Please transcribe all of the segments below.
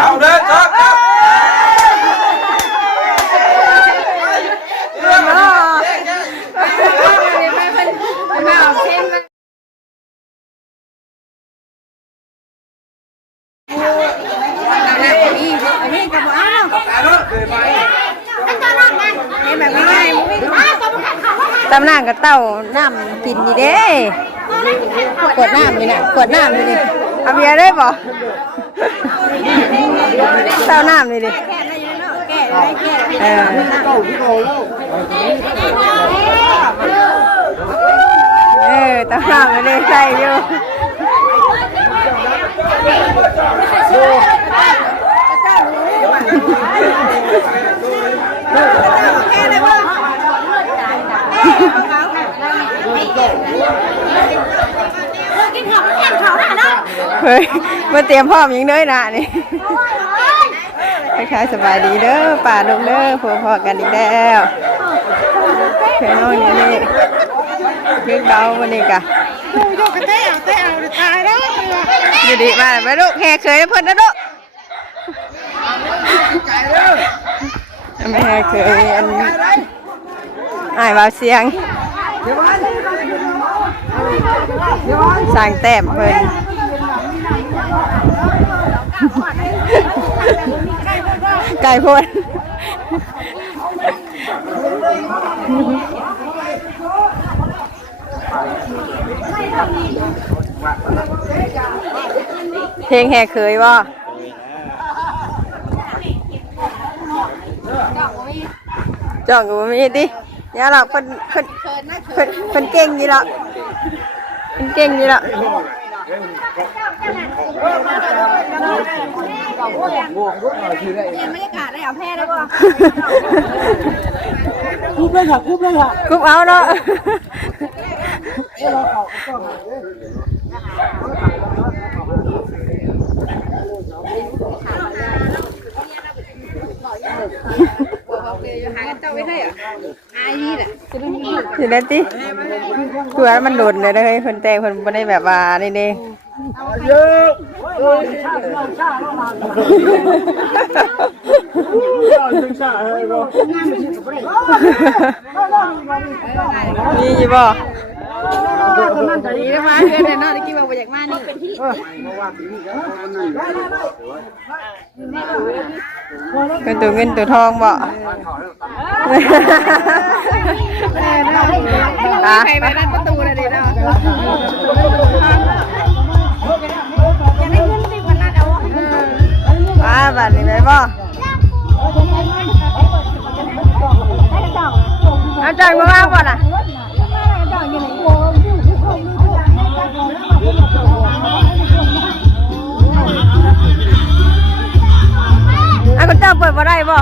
เอาเด้อครับตำน้ำกับเต้าน้ำกินดีเด้ขวดน้ำนี่นะขวดน้ำนี่ดิเอาเบียร์ได้ป่ะเต้าน้ำนี่ดิเต้าน้ำนี่ดิใส่อยู่เฮ้ยมาเตรียมพร้อมยังเด้อนะนี่คล้ายๆสบายดีเด้อป่าลุงเด้อพอกันอีกแล้วเพื่อนน้องนี่คือเบาวันนี้กะอยู่ดีมาไปลูกแห่เคยเพิ่นนะลูกไม่แห่เคยอันอ้ายบ่าวเสียงสั่งแต้มเพิ่นไก่พ่นเพลงแห่เคยว่าจ่องกูมีดิเนี่ยหรอกเพิ่นเก่งดีละเพิ่นเก่งดีละไม่ขาดได้เอาแพ้ได้ป่ะคุบเลยค่ะคุบเลยค่ะคุบเอาเนาะสิได้ติคือว่ามันโดดเลยได้เพิ่นแต่งเพิ่นบ่ได้แบบว่านี่เด้นี่อยู่บ่ดีนะมาเพื่อนเนาะได้กินบ่อยากมานี่เป็นที่เป็นตัวเงินตัวทองบ่ใครไปด้านประตูเลยดิเนาะบ้านนี้ไหมบ่เอาใจมาบ้างก่อนอ่ะเอาคุณเจ้าเปิดมาได้บ่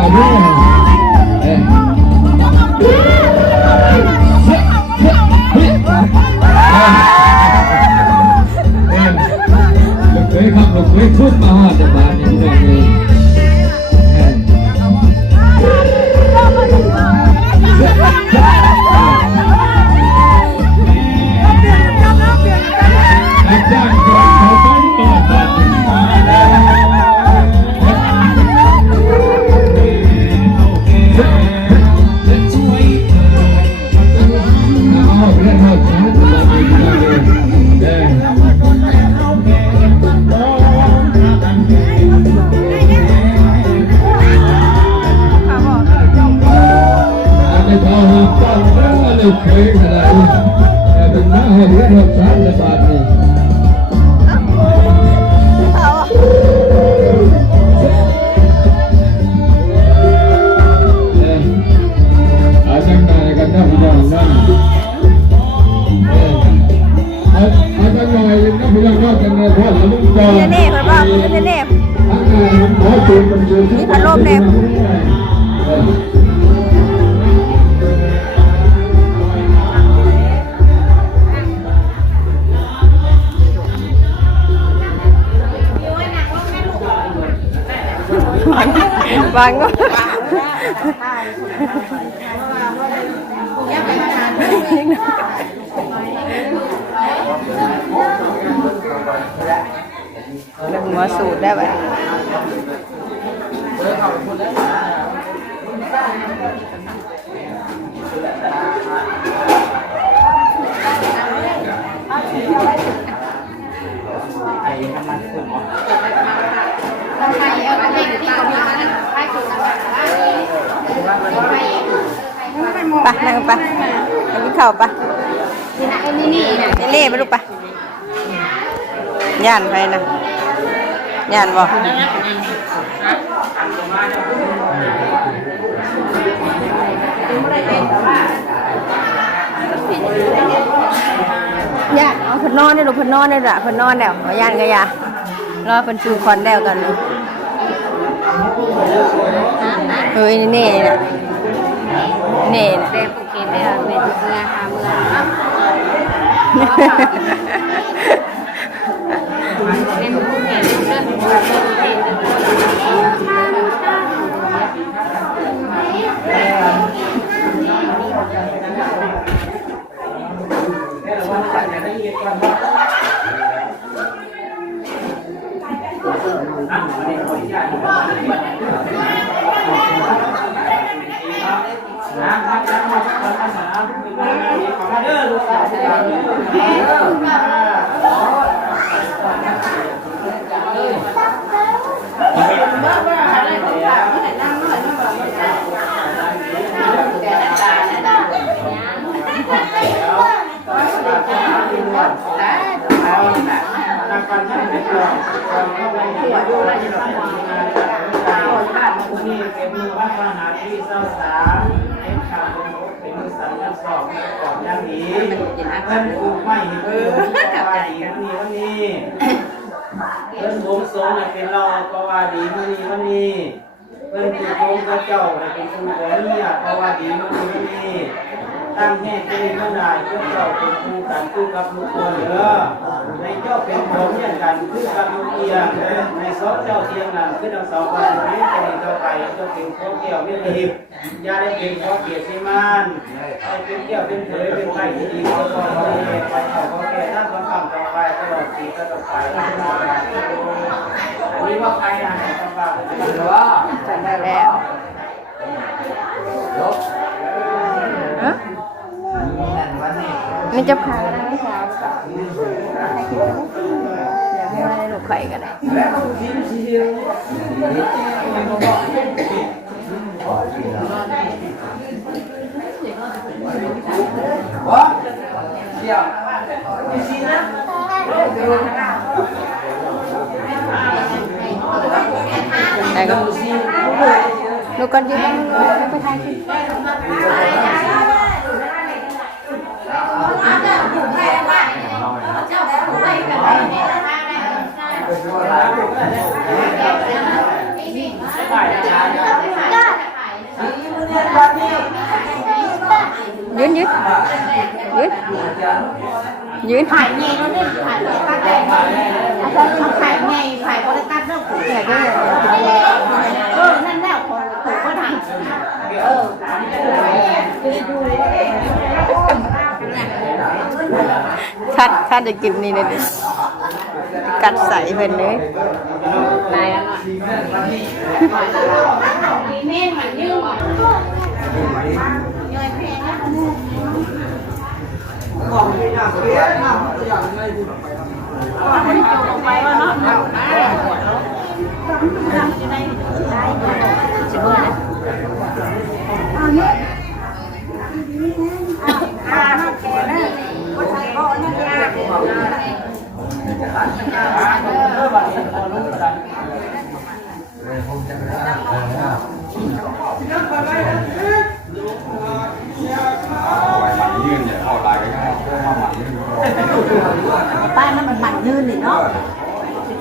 มาด้วยเอ๊ะลูกเคยขับลูกเคยทุบมาหอดบ้านนี่เลยอาจารย์ก่อนเขาต้องต่อบ้านลูกเคยขนาดนี้แต่เป็นหน้าหัวเรื่องสารในบ้านนี้อาจารย์นายกันนะพี่น้องนั่นอาจารย์นายนะพี่น้องนั่นกันเลยเพราะเราลุงจอเน่เพื่อนบ้านเน่ทั้งนายหมอจูนมันจูนที่พัดลมเน่บางก็หมอสูตรได้ไหมไปนั่งไปอันนี้เข้าไปนี่เล่ไปลูกไปย่านไปนะย่านบอกย่านเอาพนอนได้ลูกพนอนได้ละพนอนแล้วย่านก็ย่ารอเป็นชูคอนแล้วกันเฮ้ยนี่น่ะนี่น่ะเด็กผูกเกณฑ์ได้เป็นเมื่อหาเมื่อเด็กผูกเกณฑ์เรื่องเพิ่นผมทรงเป็นเราก็ว่าดีมันนี่เพิ่นคือโงกระเจ้าเป็นครูบ่เนี่ยก็ว่าดีมันนี่ตั้งแห่เป็นเมื่อใดเจ้าเป็นครูกันคือกับลูกคนเด้อในเจ้าเป็นผมเนี่ยกันคือกับลูกเอียงในซอกเจ้าเอียงนั่นคือทั้งสองคนนี้เป็นเจ้าไปเจ้าเป็นข้อเกี่ยวไม่รีบอย่าได้เป็นข้อเกียรติมันให้เป็นเกี่ยวเป็นเผยเป็นไผ่ที่ดีก็ต้องไปไปเอาข้อเกียรติถ้าความต่อไปตลอดปีก็ต้องไปอันนี้ว่าใครนะคำว่าหรือว่า จัดได้แล้วนี่จะพากันได้ไหมคะเดี๋ยวให้ได้ลูกไข่กันได้ได้ก็ลูกกันยืนไปทานสิได้ ยืน ถ่ายไงเราเล่นถ่ายตัดได้เอาถ่ายไงถ่ายบริการเรื่องผูกนั่นแหละผูกก็ถ่ายคัดจะกินนี่เลยกัดใส่เพิ่นเลย เน่นมันยืม ป้านั่นมันมันยืนนี่เนาะ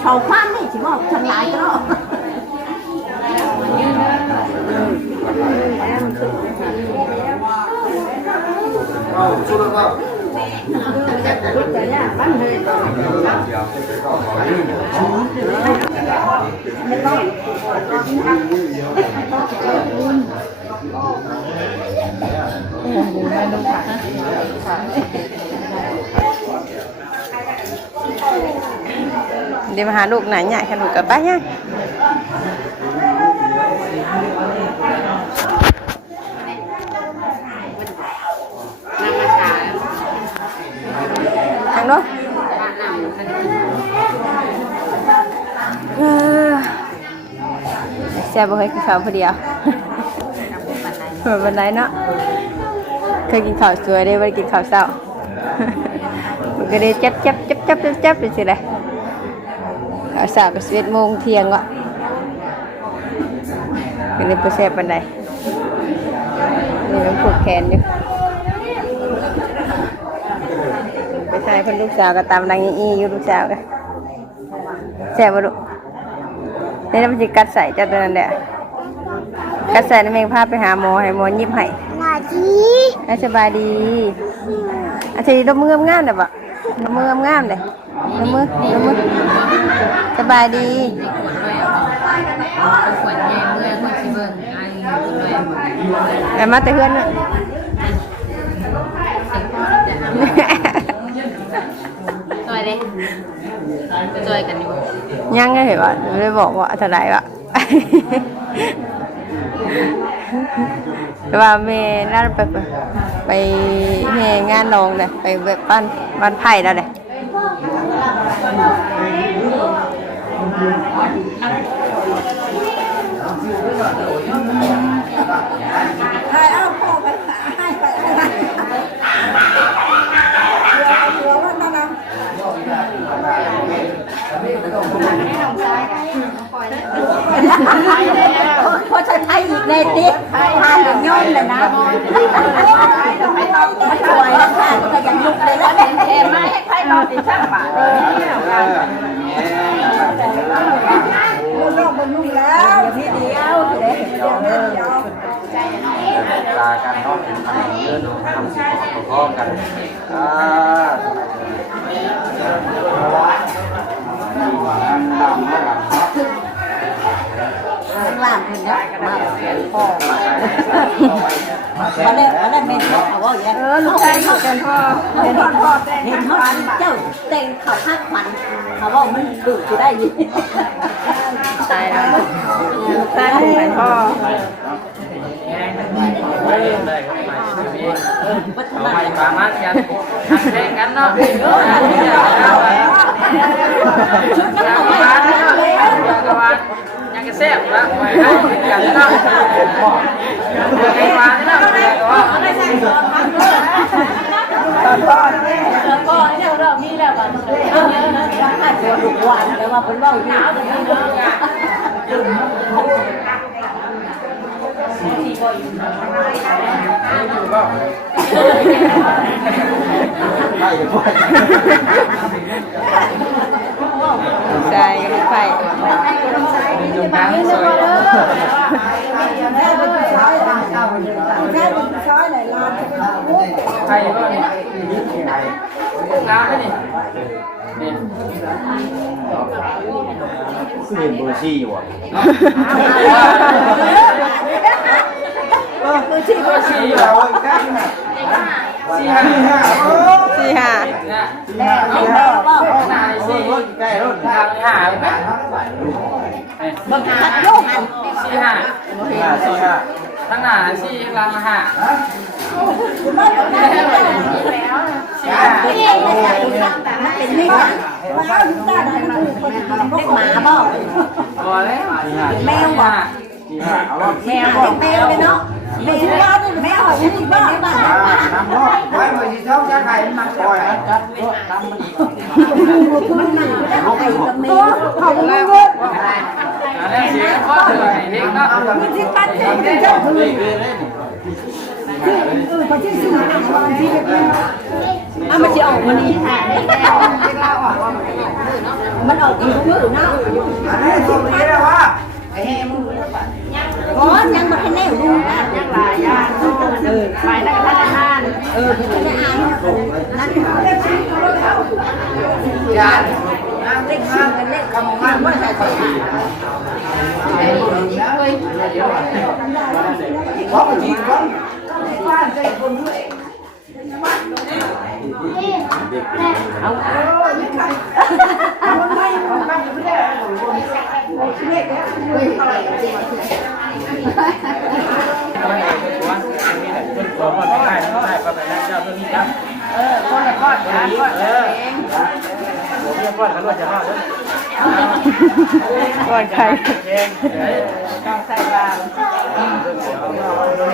ชาวบ้านนี่สิว่าทั้งหลายก็เนาะเดี๋ยวมาหาลูกไหนเนี่ยขนมกับป้าเนี่ยทางโน้นแซ่บบ่เคยกินข้าวพอดียววันไหนเนาะเคยกินข้าวสวยได้ไม่ได้กินข้าวเศร้ามันก็ได้จับไปสิเลยข้าวเศร้าก็11 โมงเที่ยงวะก็เลยไปแซ่บปันใดนี่มันผูกแขนอยู่ไปใส่คนลูกสาวก็ตามดังอีอยู่ลูกสาวก็แซ่บบ่ลูกนี่มันจะกัดใส่เจ้าตัวนั้นแหละกัดใส่แล้วแม่พาไปหาหมอให้หมอยิบให้สบายดีอาทิตย์ดมมืองามๆเลยปะดมมืองามๆเลยดมมือสบายดีแต่มาแต่เพื่อนน่ะจอยเลยจอยกันอยู่ ยังไงเหรอไม่ได้บอกว่าเท่าไหร่วะแต่ว่าแม่น่าไปแห่งานรองเลยไปแบบบ้านไผ่แล้วเลยพอจะไทยอีกในติ๊กทานอย่างย่นเลยนะมันสวยนะค่ะก็ยังลุกเลยแล้วเห็นเทมมาให้ใครรอติดช่างป่าเราบนนุ่งแล้วทีเดียวเดียว ตากันก็เป็นทางเดินทำสิ่งของพร้อมกันข้างล่างคนนี้มาพ่อมาเล่นเมนเขาว่าอย่างนี้ลูกชายเขาเป็นพ่อเห็นพ่อเห็นพ่อเจ้าเต็งเขาพักขวัญเขาว่ามันดุจะได้ยิน ตายแล้วลูกชายเป็นพ่อ เอาไปปามากันแข่งกันเนาะชุดน้ำมันยังกระแซบละไปให้กันเนาะไอ้ปลาเนาะไม่ใช่พ่อเนี่ยเรามีแล้วบ้านเราให้ตัวลูกหวานแต่ว่าเป็นว่าอยู่ใจกันไป ใครก็นี่น้ำนี่นี่คือเห็นเบอร์ซี่อยู่อ่ะเบอร์ซี่เรากัน4 5 สี่ห้า นายสี่ใกล้รถทางหาไหม บังคับโยกหัน 4 5ทั้งหน้า4กลาง5 เป็นเล็กนะว้าวยุ่งได้ได้มันคือคนเล็กหมาบ่ พอแล้ว แมวบ่แมวแมวเลยเนาะแมวที่บ้านนี่แมวอยู่ที่บ้านบ้าน น้ำพ่อไว้เมื่อที่เช้าจะไข่มันปล่อยนะจัดน้ำมัน มันนั่งแล้วไอ้กับแมว เขาเล่นอะไรเสียข้อเถื่อนเด็กเนาะ มันที่ปั้นเองเจ้าคือพอที่สิมาวันที่แบบนี้อ่ะมันจะออกวันนี้มันออกอีกมื้อเนาะอ๋อยังมาให้แน่ดูยังหลายอย่างไปแล้วก็ทานพี่จะอ่านนั่นยานเล็กข้างกันเล็กคำว่าไม่ใช่คนเพราะจริงครับบ้านใจคนด้วยเอาไม่เอาบ้านไม่ได้เล็กเฮ้ยอะไรคนละก้อนก้อนเองก้อนขลุ่นจะรอดเลย ก่อนใคร ต้องใส่บาตร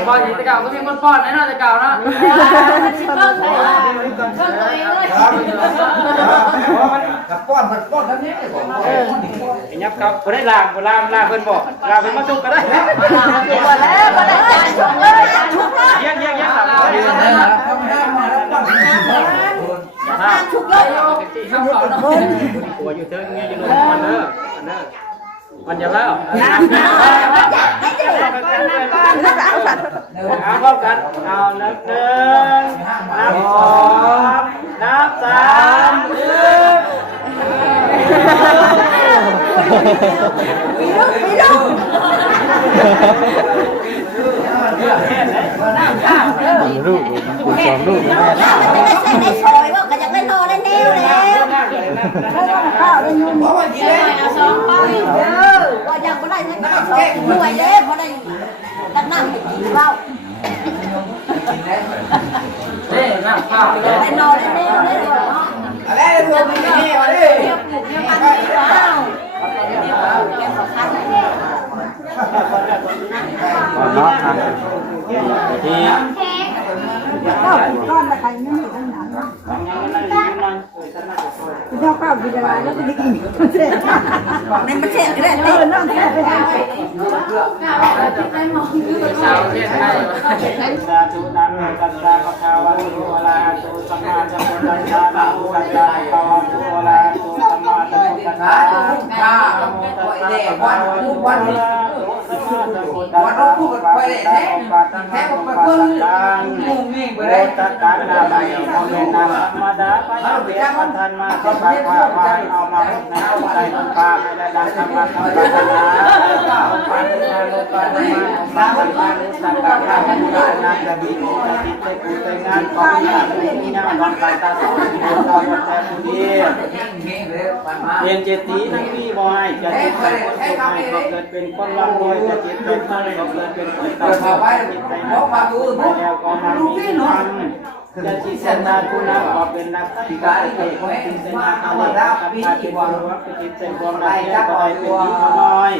ป้อนแต่เก่าก็มีคนป้อนแน่นอนแต่เก่าเนาะ ต้องใส่บาตรต้องตัวเองเลย กับป้อนทั้งนี้ไอ้ยับครับคนได้ลางคนลางเพิ่นบอกลางเพิ่นมาจุกก็ได้ ตัวแล้วก็ได้จานชุบเลยจานชุบเลย เยี่ยงหลังจานชุบเลย ข้าวสอนหัวอยู่เทิงเงี้ยอยู่นู่นมันเด้อมันจะแล้วเอาพร้อมกันเอานับ1นับ2นับ3ลูกคุณสองลูกแม่ ไม่ได้ใส่ในซอยว่าก็จะไม่รอได้แน่แล้วข้าวได้ยุ่งเพราะว่าจีเลยเอาสองข้าวว่ายังไม่ได้ยังไม่ได้สองหน่วยเลยเพราะได้ตั้งน้ำไปกินเหล้า น้ำข้าว ได้นอนได้แน่เลยอะไรรวมไม่ได้เลยเรียบปลูกเรียบอันนี้ว้าวแกขอคัด เนาะที่ ก้อนตะไคร้ไม่มีทั้งนั้นเจ้าข้าวกินอะไรแล้วจะได้กินในประเทศก็ได้นั่งแค่ไปได้ ชาวเทศไทยสาธุนะโมตัสสะภะคะวะโตอะระหะโตสัมมาสัมพุทธัสสะนะโมตัสสะภะคะวะโตอะระหะโตสัมมาสัมพุทธัสสะนะโมตัสสะภะคะวะโตอะระหะโตสัมมาสัมพุทธัสสะวันเราพูดไปเลยแท้แท้ไปเพิ่งงงงิ่งไปเลยตัดการนาใบเอาเงินนำธรรมดาไปเอาเบียร์มาทันมาเข้าไปผ้ามาเอามาหมดในเอาใจมันปาให้ได้ดังธรรมะธรรมะนาปันนาโลกานาปันนาลุสังฆานาบุญนาจะมีโอกาสที่จะกุศลงานของญาติมีนามวันตาตาสองที่เราเราแต่ผู้เดียวเรียนเจตีทั้งนี้บ่ให้จะติดเป็นคนสุขให้ก็เกิดเป็นคนร่ำรวยจะจิตเป็นมะเร็งก็เกิดเป็นคนตายจิตใจแล้วก็มามีธรรมจะจิตเสนาคุณะก็เป็นนักพิการเอกของจิตเสนาอวตารกับพาจิตวังวัดจิตเสนความรักก็ได้เป็นนิดน้อย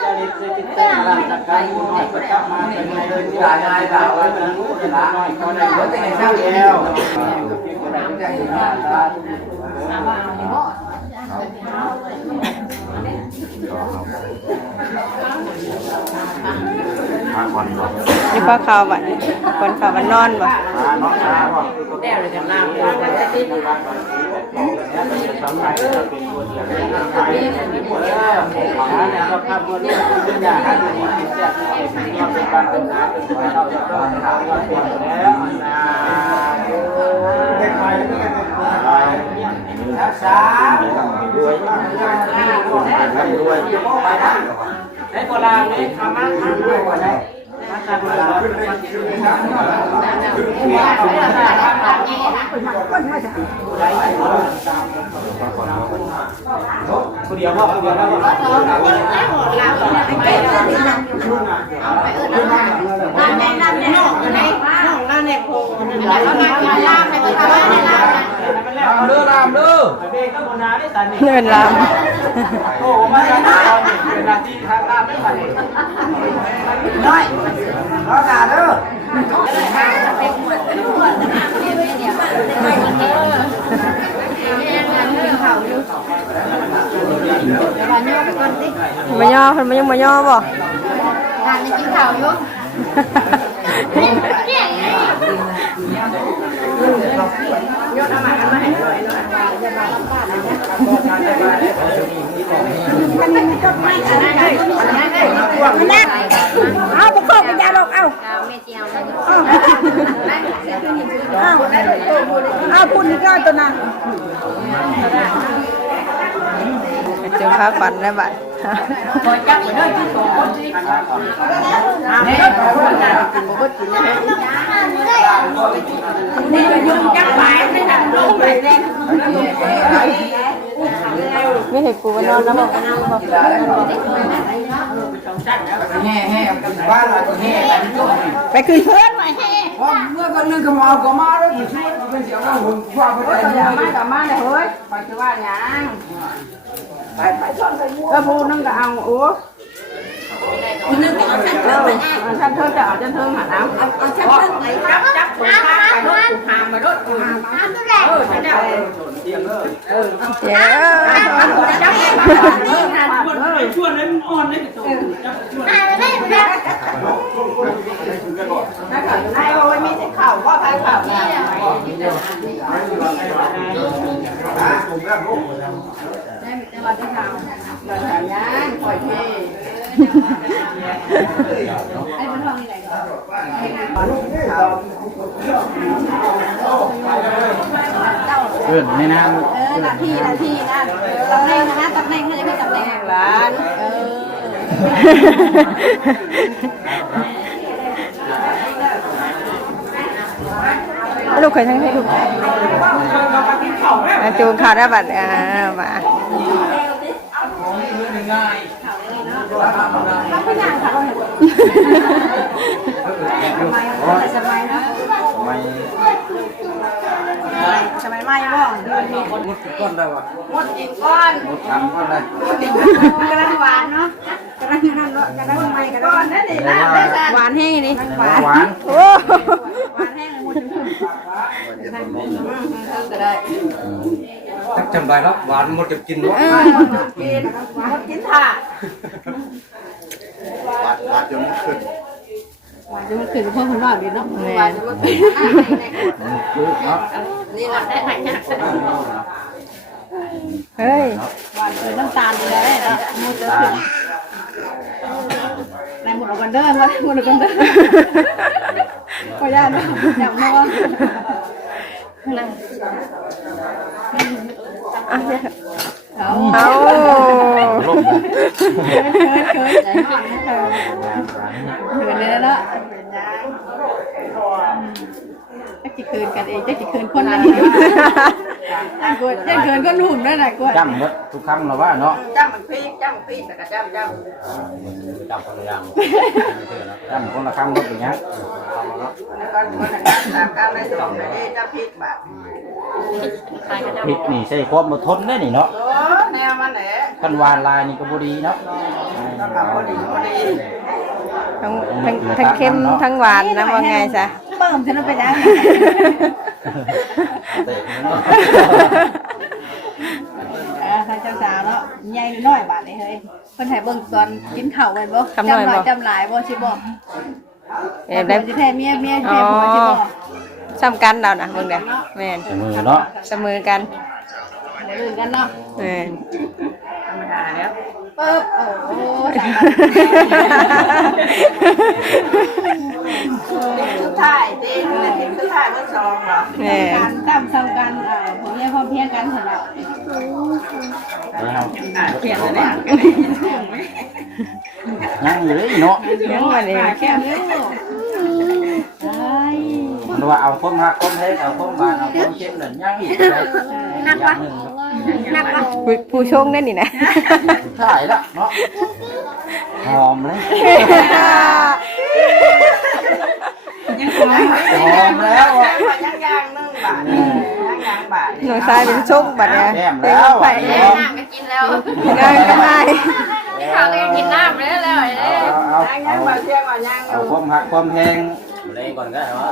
จะริบจิตเสนร่างสักการผู้น้อยก็กลับมาเป็นในโดยที่นายดาวไว้เป็นรู้เป็นน้อยก็ได้เป็นในเช้าแล้วอ พอเข้าบัดคนเข้ามันนอนบ่ แน่เลยจะนั่งอยู่ไปที่นี่สำหรับเป็นคนอย่างนี้ใครหมดแล้วนะครับภาพบนนี้เป็นอย่างที่ดีจะเป็นการเป็นน้ำเป็นไฟเราจะต้องทำกันแล้วนะเป็นใครไม่เป็นใครรักษาด้วยด้วยในโบราณนี่ทำมาทำด้วยกว่าได้มาจากโบราณคนเดียวว่าคนเดียวว่าเรือลามเรือเบก็บนน้ำได้สันนี่ เงินลาม โอ้มาจากตอนนี้เป็นนาทีทางลามได้สันนี่น้อยรอหนาเด้อ มาย่อเพิ่นมายังมาย่อบ่ ทานกินข้าวอยู่ เอาบ่เข้ากันยาดอกเอาเอาพุ่นนี่ก็ตัวนั้นเจอข้าวฝันแล้วบัด นี่ก็ยุ่งจักไปไม่ทันลงไปเลย ไม่เห็นกูว่านอนแล้วบอก แห่บ้านเราตัวแห่ ไปคืนเพื่อน เมื่อกันนึงก็มาก็มาแล้วอยู่ที่เป็นเสียงว่าหุ่นว่าไปได้มากับมาเลยเฮ้ยไปจะว่าหยังไปซ่อนไปก็พูนึงก็เอาโอ้ นึกเอาฉันเพิ่มไปให้ ฉันเธอจะเอาฉันเธอหาน้ำ เอาฉันเพิ่มไปจับถุงผ้าไปรถถุงผ้ามารถถุงผ้ามาฉันได้ เดี๋ยว จับไปชวนเลยมันอ่อนเลยไม่ได้นายโอ้ยมีแต่ข่าวว่าใครข่าวนะปล่อยที่ เพื่อนไม่นาน นาทีนะตำแหน่งนะตำแหน่งเขาจะเป็นตำแหน่งร้านลูกเคยทั้งให้ลูกจูงขาได้บัดมา สมัยนะ ไม่ สมัยใหม่บ่ มุดก้อนได้วะ หมดอีกก้อน มุดทำก้อนได้ กำลังหวานเนาะกำลังนั่นเนาะกำลังใหม่กำลังก้อนนั่นดิหวานแห้งดิหวาน หวาน โอ้ หวานแห้งหมดก็ได้ จำได้แล้วหวานหมดจะกินวะ กินหมดกินถ่า หวานจนขึ้น หวานจะมันขึ้นเพิ่มขึ้นหน่อยดิเนาะหวานจะมันขึ้นนี่เราได้หายาก เฮ้ย หวานเป็นน้ำตาลเลยเนาะหมดจะขึ้นในหมดเอากันเด้อหมดเอากันเด้อขออนุญาตอยากมอง เอา เคยใจหอนนะเธอเลยละจะคืนกันเองจะคืนคนนั้นกูจะคืนคนหุ่นด้วยนะกู จำหมดทุกครั้งเราว่าเนาะ จ้ำมันพี่แต่ก็จ้ำ จำคนละอย่างจำคนละครั้งก็เป็นอย่าง แล้วก็คนนั้นตามในสองในนี้จ้ำพี่แบบ พริกนี่ใส่ความอดทนได้นี่เนาะ โอ้แนวมันแหละ คันวานลายนี่ก็บ่ดีเนาะ พอดี ทั้งเค็มทั้งหวานนะว่าไงซะ เบิ่มฉันไปได้ใครเจ้าสาวเนาะใหญ่น้อยบาทเลยเฮ้ยคนไทยเบิ่งตอนกินข้าวไว้บ่จำหลายบ่ชิบ่ ได้ จะแท้เมียแท้ผัวสิบ่ ซ้ำกันเรานะมึงเด้อแม่น ใส่มือเนาะ เสมอกัน เรื่องกันเนาะ แม่น ธรรมดาแล้ว ปึ๊บโอ้สุดท้ายเด้สุดท้ายมันสองเหรอ แม่น การตั้มซ้ำกันผมเรียกพร้อมเพียงกันเถอะแล้ว เขียนเลยเนี่ย ยังอยู่เลยเนาะ ยังวันนี้ แก้มเร็วไอ้ มันว่าเอาคนหักคนเฮ็ดเอาคนบานเอาคนเข้มนั่นยังอีกนักวะ ผู้ชงได้นี่นะ ใช่ละเนาะหอมเลยหอมแล้วอ่ะ ยังนึงบาทยังบาท หนูชายเป็นชงบัดเนี่ย แก้มแล้ว ไป อ่ะหอม ก็กินแล้ว งานก็ให้ ข้าวก็กินน้ำเลยแล้ว เอา เที่ยงว่ายัง เอาความหักความแพงเลยก่อนก็ได้ว่า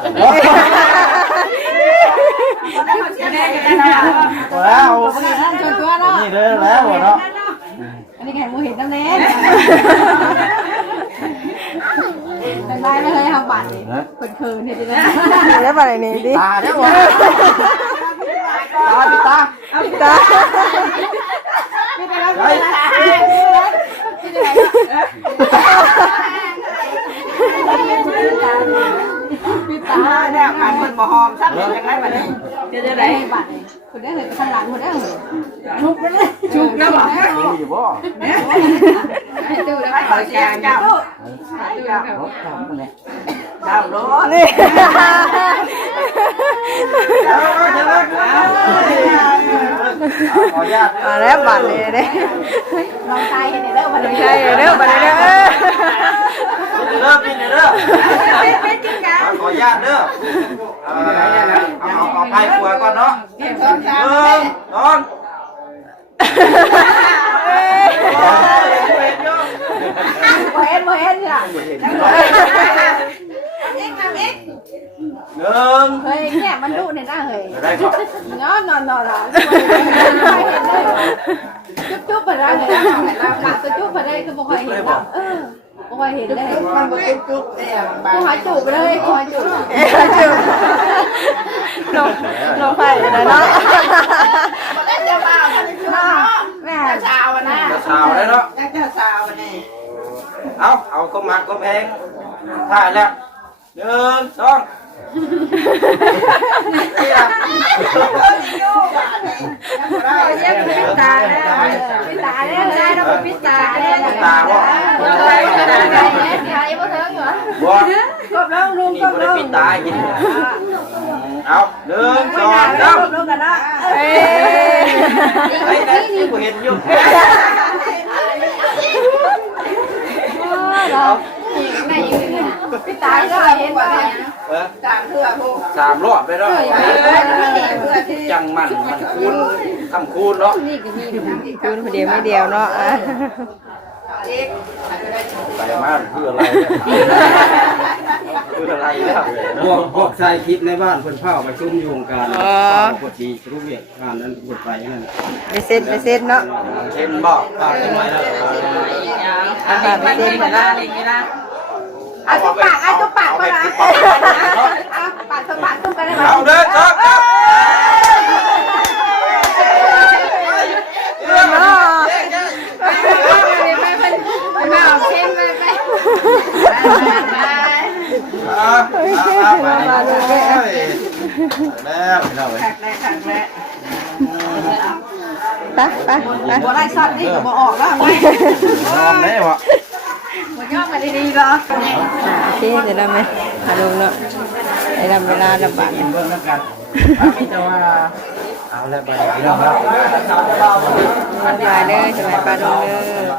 แล้ว จนตัวเนาะ นี่เลยแล้วเนาะ อันนี้แข่งมูเห็นน้ำเน้นเป็นไรไม่เคยทำบัตรคนคืนนี่ดินะ แล้วบัดนี้ดิ ตาเด้อวะตาพี่ตา ตา ไม่เป็นไรไม่เป็นไรพี่ตาเนี่ยมันคนบ่หอมซ้ำยังไงบัตรจะได้บัตรคนได้เลยข้างหลังคนได้เลยชุบไปเลยชุบแล้วบอก อยู่บ่ ตู้แล้วขอแจ้งเจ้าร ถทำเนี่ย เจ้าโล นี่ ขออนุญาต มาแล้วบัดนี้เด้ ลองไทยเห็นเด้อบัตร ใช่เด้อบัดนี้เด้อ เริ่มนี่เด้อ เป็นจริงจัง ขออนุญาตเด้อเอาไปครัวก่อนเนาะ เก็บซ้อมซ้ำ นอน เห็นบ่เห็นจ้ะเอ็กทำเอ็ก หนึ่ง เฮ้ยเนี่ยมันดุเนี่ยนะเฮ้ย ได้ครับ นอนละจุ๊บไปได้เลยหลักจุ๊บไปได้คือบ่ค่อยเห็นบ่ค่อยเห็นได้มันบ่จุ๊บเนี่ยบ่หายจุ๊บเลยบ่หายจุ๊บ น้องไฟนะเนาะ เล่นจะมาแม่ชาวนะ จะสาวได้เนาะ จะชาวนี่ เอาก็มักก็แพงถ่ายแล้วหนึ่งสอง ปิดตาเนี่ยปิดตาเนี่ยได้แล้วปิดตาเนี่ย ตาบ่ กบลงลุง นี่ กบ บ่ ล ได้ ง ปิดตากินเอาหนึ่งสองสาม ลงกันนะ เอ้ย ไอ้นั่นที่กูเห็นอยู่ ปิดตาก็เห็นว่าตามเพื่อพวก สามรอบไปแล้วจังมันคูณทำคูณเนาะ คืนคนเดียวไม่เดียวเนาะ ไปมาเพื่ออะไรเพื่ออะไรแล้ว พวกใส่คลิปในบ้านเพิ่นเผาไปชุ่มอยู่วงการปกติรู้เวียกงานนั้นบทไปนั่น ไปเซ็ตเนาะ เช่นบอก ปากเป็นไรแล้ว อาหารไปเซ็ตมาละ เอาจุ๊บปากเอาจุ๊บปากก็ได้ปากตุ้มกันได้ไหม เอาเดินครับ เนาะ ไม่เอาเช่นไปไป มาดูเลยแล้วเราไป ไป บัวไล่ซัดนี่ก็บ่ออกแล้วไม่ พร้อมได้ปะ บัวย่อมาดีๆเหรอ โอเคเดี๋ยวเราไหมมาดูเนาะไอ้ดำเวลาดำบาด เบิ่งแล้วกันมีแต่ว่าเอาแล้วไปพี่น้องครับ มันปลาเด้อสมัยปลาดงเด้อ